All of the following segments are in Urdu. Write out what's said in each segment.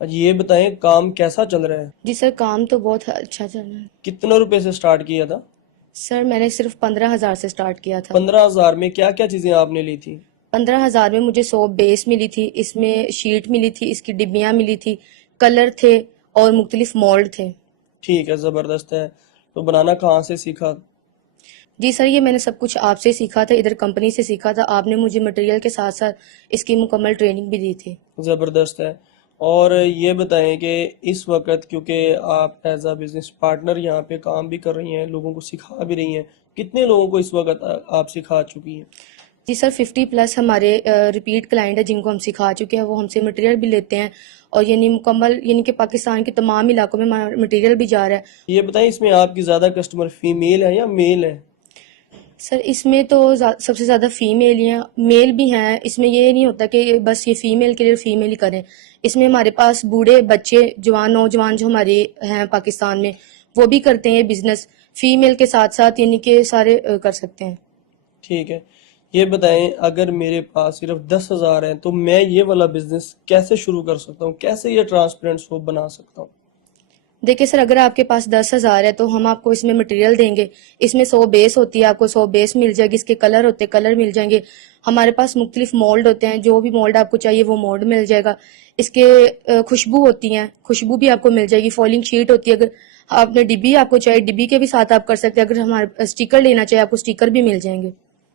یہ بتائیں کام کیسا چل رہا ہے؟ جی سر، کام تو بہت اچھا چل رہا ہے. کتنے روپے سے سٹارٹ کیا تھا؟ سر میں نے صرف 15,000 سے سٹارٹ کیا تھا. 15,000 میں کیا کیا چیزیں آپ نے لی تھی؟ 15,000 میں مجھے سوپ بیس ملی تھی، اس میں شیٹ ملی تھی، اس کی ڈبیاں ملی تھی، کلر تھے اور مختلف مولڈ تھے. ٹھیک ہے، زبردست ہے. تو بنانا کہاں سے سیکھا؟ جی سر، یہ میں نے سب کچھ آپ سے سیکھا تھا، ادھر کمپنی سے سیکھا تھا. آپ نے مجھے مٹیریل کے ساتھ ساتھ اس کی مکمل ٹریننگ بھی دی تھی. زبردست ہے. اور یہ بتائیں کہ اس وقت کیونکہ آپ ایز اے بزنس پارٹنر یہاں پہ کام بھی کر رہی ہیں، لوگوں کو سکھا بھی رہی ہیں، کتنے لوگوں کو اس وقت آپ سکھا چکی ہیں؟ جی سر، 50 پلس ہمارے ریپیٹ کلائنٹ ہے جن کو ہم سکھا چکے ہیں. وہ ہم سے مٹیریل بھی لیتے ہیں اور یعنی مکمل یعنی کہ پاکستان کے تمام علاقوں میں مٹیریل بھی جا رہا ہے. یہ بتائیں اس میں آپ کی زیادہ کسٹمر فیمیل ہے یا میل ہے؟ سر اس میں تو سب سے زیادہ فیمیل ہی ہیں، میل بھی ہیں. اس میں یہ نہیں ہوتا کہ بس یہ فیمیل کے لیے فیمیل ہی کریں. اس میں ہمارے پاس بوڑھے، بچے، جوان، نوجوان جو ہمارے ہیں پاکستان میں وہ بھی کرتے ہیں بزنس. فیمیل کے ساتھ ساتھ یعنی کہ سارے کر سکتے ہیں. ٹھیک ہے. یہ بتائیں اگر میرے پاس صرف 10,000 ہیں تو میں یہ والا بزنس کیسے شروع کر سکتا ہوں؟ کیسے یہ ٹرانسپیرنٹ سوپ بنا سکتا ہوں؟ دیکھیں سر، اگر آپ کے پاس 10,000 ہے تو ہم آپ کو اس میں مٹیریل دیں گے. اس میں 100 بیس ہوتی ہے، آپ کو 100 بیس مل جائے گی. اس کے کلر ہوتے ہیں، کلر مل جائیں گے. ہمارے پاس مختلف مولڈ ہوتے ہیں، جو بھی مولڈ آپ کو چاہیے وہ مولڈ مل جائے گا. اس کے خوشبو ہوتی ہیں، خوشبو بھی آپ کو مل جائے گی. فالنگ شیٹ ہوتی ہے، اگر آپ نے ڈبی آپ کو چاہیے ڈبی کے بھی ساتھ آپ کر سکتے ہیں. اگر ہمارے اسٹیکر لینا چاہیے آپ کو اسٹیکر بھی مل جائیں گے.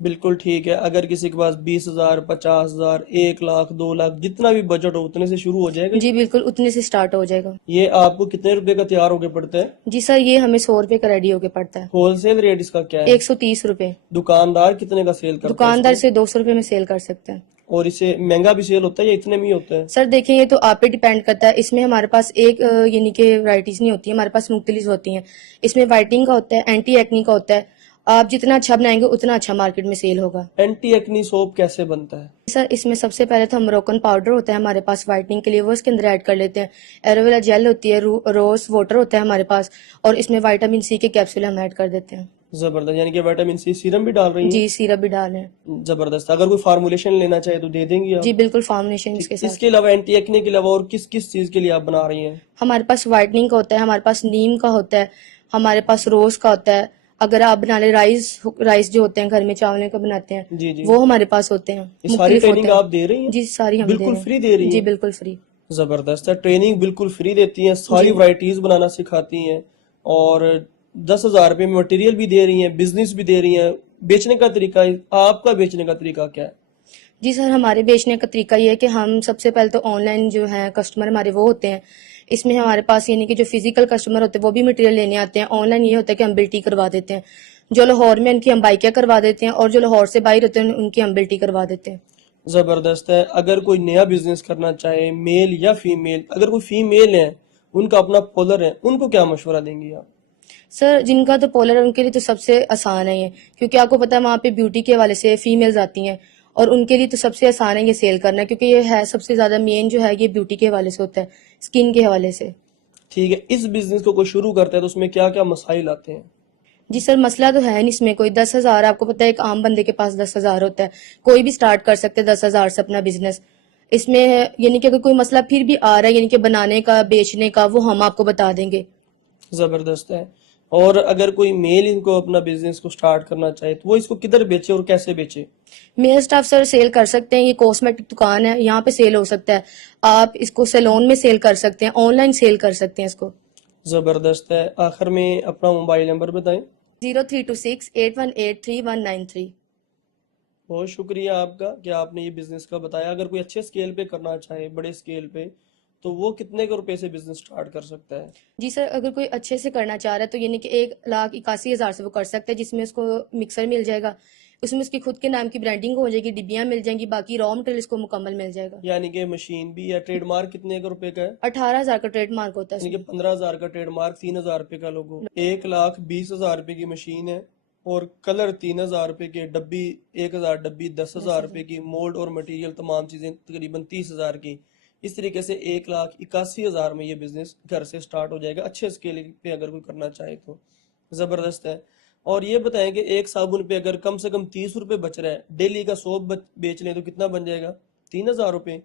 بالکل ٹھیک ہے. اگر کسی کے پاس 20,000، 50,000، 1,00,000، 2,00,000 جتنا بھی بجٹ ہو اتنے سے شروع ہو جائے گا جی بالکل، اتنے سے سٹارٹ ہو جائے گا. یہ آپ کو کتنے روپے کا تیار ہو کے پڑتا ہے؟ جی سر، یہ ہمیں 100 روپے کا ریڈی ہو کے پڑتا ہے. ہول سیل ریٹ اس کا کیا ہے؟ 130 روپے. دکاندار کتنے کا سیل کرتا ہے اس دکاندار کو؟ سے 200 روپے میں سیل کر سکتے ہیں. اور اسے مہنگا بھی سیل ہوتا ہے یا اتنے میں ہی ہوتا ہے؟ سر دیکھیں، یہ تو آپ پہ ڈیپینڈ کرتا ہے. اس میں ہمارے پاس ایک یعنی کہ ورائٹیز نہیں ہوتی ہیں، ہمارے پاس مختلف ہوتی ہیں. اس میں وائٹنگ کا ہوتا ہے، اینٹی ایکنی کا ہوتا ہے. آپ جتنا اچھا بنائیں گے اتنا اچھا مارکیٹ میں سیل ہوگا. اینٹی ایکنی سوپ کیسے بنتا ہے؟ سر اس میں سب سے پہلے تو ہم موروکن پاؤڈر ہوتا ہے ہمارے پاس وائٹنگ کے لیے، وہ اس کے اندر ایڈ کر لیتے ہیں. ایلوویرا جیل ہوتی ہے، روز واٹر ہوتا ہے ہمارے پاس، اور اس میں وائٹامن سی کے کیپسول ہم ایڈ کر دیتے ہیں. زبردست. یعنی کہ وٹامن سی سیرم بھی ڈال رہی ہیں؟ جی سیرپ بھی ڈال ہیں. زبردست. اگر کوئی فارمولیشن لینا چاہے تو دے دیں گی آپ؟ جی بالکل، فارمولیشن اس ٹھیک. کے اس ساتھ. کے علاوہ اینٹی ایکنے کے علاوہ اور کس کس چیز کے لیے آپ بنا رہی ہیں؟ ہمارے پاس وائٹننگ کا ہوتا ہے، ہمارے پاس نیم کا ہوتا ہے، ہمارے پاس روز کا ہوتا ہے. اگر آپ بنا لیں رائس جو ہوتے ہیں گھر میں چاولے کا بناتے ہیں جی جی. وہ ہمارے پاس ہوتے ہیں، یہ ساری مختلف ہوتے ٹریننگ ہیں. آپ دے رہی ہیں؟ جی ساری ہم دے بالکل رہے فری ہیں. دے رہی جی ہیں؟ بالکل فری. زبردست ہے. ٹریننگ بالکل فری دیتی ہیں، ساری جی ورائٹیز بنانا سکھاتی ہیں، اور 10,000 روپے میں مٹیریل بھی دے رہی ہیں، بزنس بھی دے رہی ہیں. بیچنے کا طریقہ، آپ کا بیچنے کا طریقہ کیا ہے؟ جی سر، ہمارے بیچنے کا طریقہ یہ ہے کہ ہم سب سے پہلے تو آن لائن جو ہیں کسٹمر ہمارے وہ ہوتے ہیں. اس میں ہمارے پاس یعنی کہ جو فزیکل کسٹمر ہوتے ہیں وہ بھی مٹیریل لینے آتے ہیں. آن لائن یہ ہوتا ہے کہ ہم بلٹی کروا دیتے ہیں. جو لاہور میں ان کی ہم بائکیں کروا دیتے ہیں، اور جو لاہور سے باہر ہوتے ہیں ان کی ہم بلٹی کروا دیتے ہیں. زبردست ہے. اگر کوئی نیا بزنس کرنا چاہے، میل یا فیمیل، اگر کوئی فیمیل ہے ان کا اپنا پولر ہے، ان کو کیا مشورہ دیں گی آپ؟ سر جن کا تو پولر ہے ان کے لیے تو سب سے آسان ہے یہ، کیونکہ آپ کو پتا ہے وہاں پہ بیوٹی کے حوالے سے فیمیلز آتی ہیں، اور ان کے لیے تو سب سے آسان ہے یہ سیل کرنا، کیونکہ یہ ہے سب سے زیادہ مین جو ہے یہ بیوٹی کے حوالے سے ہوتا ہے، اسکن کے حوالے سے. ٹھیک ہے. اس بزنس کو کوئی شروع کرتا ہے تو اس میں کیا کیا مسائل آتے ہیں؟ جی سر، مسئلہ تو ہے نہیں اس میں کوئی. 10,000 آپ کو پتا ہے ایک عام بندے کے پاس 10,000 ہوتا ہے، کوئی بھی سٹارٹ کر سکتے 10,000 سے اپنا بزنس. اس میں یعنی کہ اگر کوئی مسئلہ پھر بھی آ رہا ہے یعنی کہ بنانے کا، بیچنے کا، وہ ہم آپ کو بتا دیں گے. زبردست ہے. اور اگر کوئی میل ان کو اپنا بزنس کو سٹارٹ کرنا چاہے تو وہ اس کو کدھر بیچے اور کیسے بیچے؟ میل سٹاف سر سیل کر سکتے ہیں، یہ کاسمیٹک دکان ہے، یہاں پہ سیل ہو سکتا ہے. آپ اس کو سیلون میں سیل کر سکتے ہیں، آن لائن سیل کر سکتے ہیں اس کو. زبردست ہے. آخر میں اپنا موبائل نمبر بتائیں. 032681839193. بہت شکریہ آپ کا کہ آپ نے یہ بزنس کا بتایا. اگر کوئی اچھے سکیل پہ کرنا چاہے، بڑے سکیل پہ، تو وہ کتنے کے روپے سے بزنس سٹارٹ کر سکتا ہے؟ جی سر، اگر کوئی اچھے سے کرنا چاہ رہا ہے تو یعنی کہ 1,81,000 سے وہ کر سکتا ہے، جس میں اس کو مکسر مل جائے گا، اس میں اس کی خود کے نام کی برانڈنگ ہو جائے گی، ڈبیاں مل جائیں گی، باقی را مٹیریل اس کو مکمل مل جائے گا. یعنی کہ مشین بھی ہے. ٹریڈ مارک کتنے کے روپے کا ہے؟ 18,000 کا ٹریڈ مارک ہوتا ہے اس یعنی کہ میں. 15,000 کا ٹریڈ مارک، 3,000 روپے کا لوگو. 1,20,000 روپے کی مشین ہے، اور کلر 3,000 روپے کے، ڈبی 1,000 ڈبی 10,000 روپے کی، مولڈ اور مٹیریل تمام چیزیں تقریباً 30,000 کی. اس طریقے سے 1,81,000 میں یہ بزنس گھر سے سٹارٹ ہو جائے گا، اچھے اسکیل پہ اگر کوئی کرنا چاہے تو. زبردست ہے. اور یہ بتائیں کہ ایک صابن پہ اگر کم سے کم 30 روپے بچ رہا ہے، ڈیلی کا 100 بیچ لیں تو کتنا بن جائے گا؟ 3,000 روپے.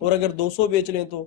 اور اگر 200 بیچ لیں تو